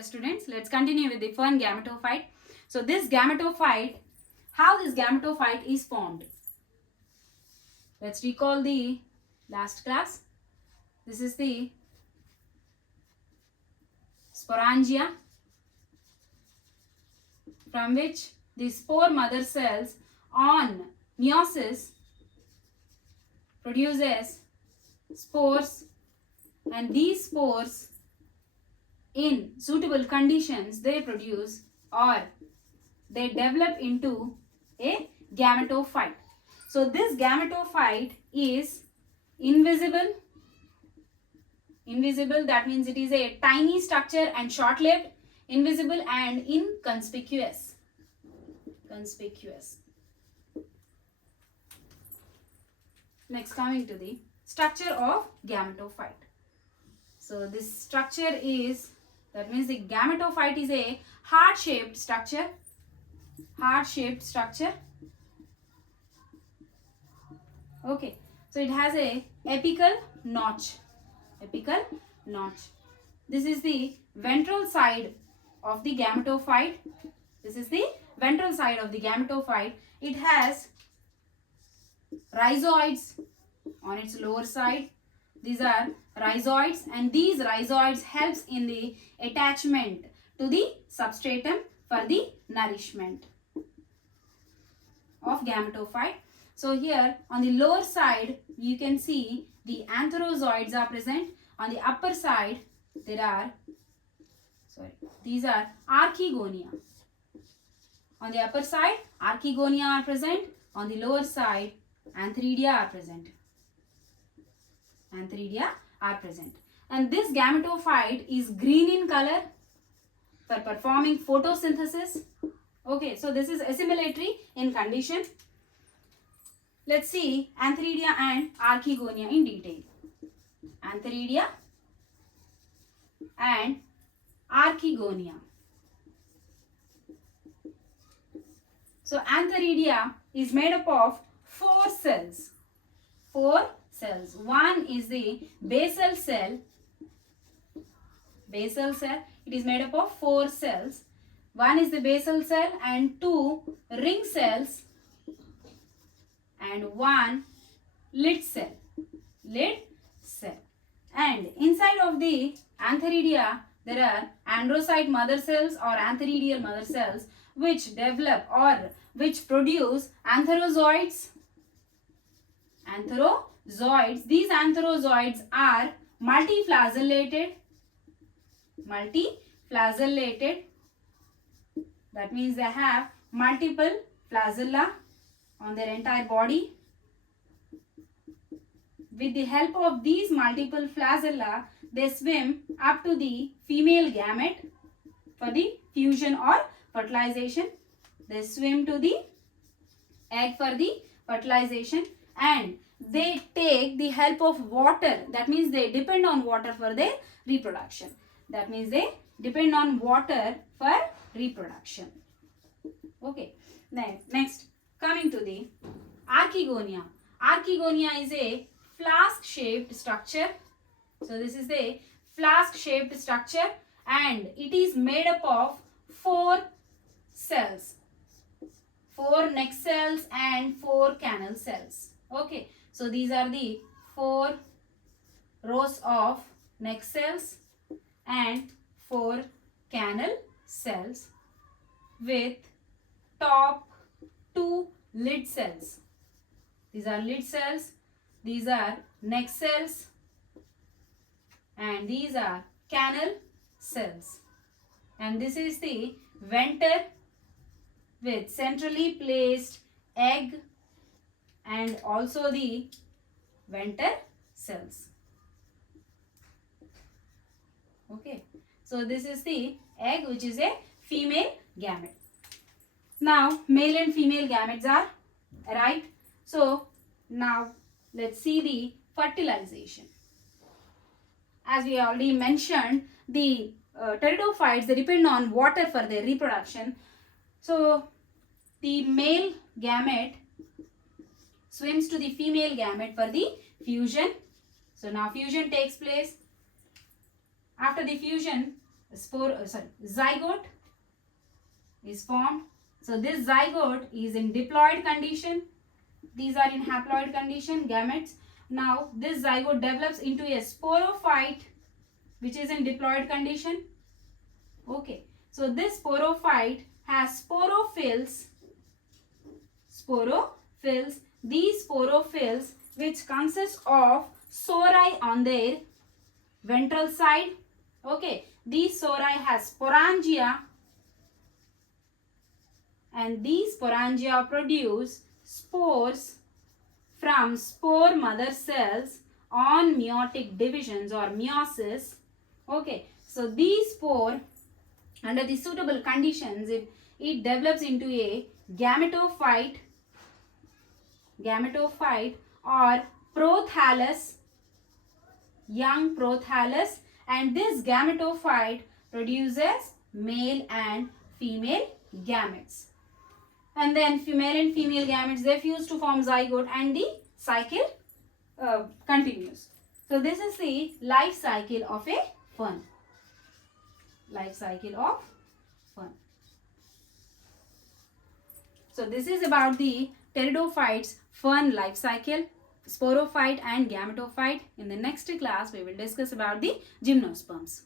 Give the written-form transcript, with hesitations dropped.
Hello students, let's continue with the Fern gametophyte. So this gametophyte, how this gametophyte is formed? Let's recall the last class. This is the sporangia, from which the spore mother cells on meiosis produces spores, and these spores in suitable conditions they produce or they develop into a gametophyte. So this gametophyte is invisible, that means it is a tiny structure and short-lived, invisible and inconspicuous. Next, coming to the structure of gametophyte. So this structure is, that means the gametophyte is a heart-shaped structure. Okay, so it has a apical notch. This is the ventral side of the gametophyte. It has rhizoids on its lower side. These are rhizoids, and these rhizoids helps in the attachment to the substratum for the nourishment of gametophyte. So here on the lower side you can see the antherozoids are present. On the upper side these are archegonia. On the upper side archegonia are present. On the lower side antheridia are present. And this gametophyte is green in color for performing photosynthesis. Okay, so this is assimilatory in condition. Let's see antheridia and archegonia in detail. Antheridia and archegonia. So antheridia is made up of four cells. One is the basal cell. It is made up of four cells. One is the basal cell and two ring cells and one lid cell. And inside of the antheridia there are androcyte mother cells or antheridial mother cells which develop or which produce antherozoids. These antherozoids are multiflagellated. That means they have multiple flagella on their entire body. With the help of these multiple flagella, they swim up to the female gamete for the fusion or fertilization. They swim to the egg for the fertilization, and they take the help of water. That means they depend on water for their reproduction. Okay. Next, coming to the archegonia. Archegonia is a flask-shaped structure. So this is the flask-shaped structure, and it is made up of four cells. 4 neck cells and 4 canal cells. Okay, so these are the 4 rows of neck cells and 4 canal cells with top 2 lid cells. These are lid cells, these are neck cells, and these are canal cells. And this is the venter with centrally placed egg and also the venter cells. Okay, so this is the egg, which is a female gamete. Now male and female gametes are right. So now let's see the fertilization. As we already mentioned, the pteridophytes, they depend on water for their reproduction. So the male gamete swims to the female gamete for the fusion. So now fusion takes place. After the fusion, zygote is formed. So this zygote is in diploid condition. These are in haploid condition, gametes. Now this zygote develops into a sporophyte, which is in diploid condition. Okay. So this sporophyte has sporophylls. These sporophylls, which consist of sori on their ventral side. Okay. These sori has sporangia, and these sporangia produce spores from spore mother cells on meiotic divisions or meiosis. Okay, so these spore, under the suitable conditions, it develops into a gametophyte or prothallus, young prothallus, and this gametophyte produces male and female gametes. And then male and female gametes, they fuse to form zygote, and the cycle continues. So this is the life cycle of a fern. Life cycle of fern. So this is about the pteridophytes, fern life cycle, sporophyte and gametophyte. In the next class, we will discuss about the gymnosperms.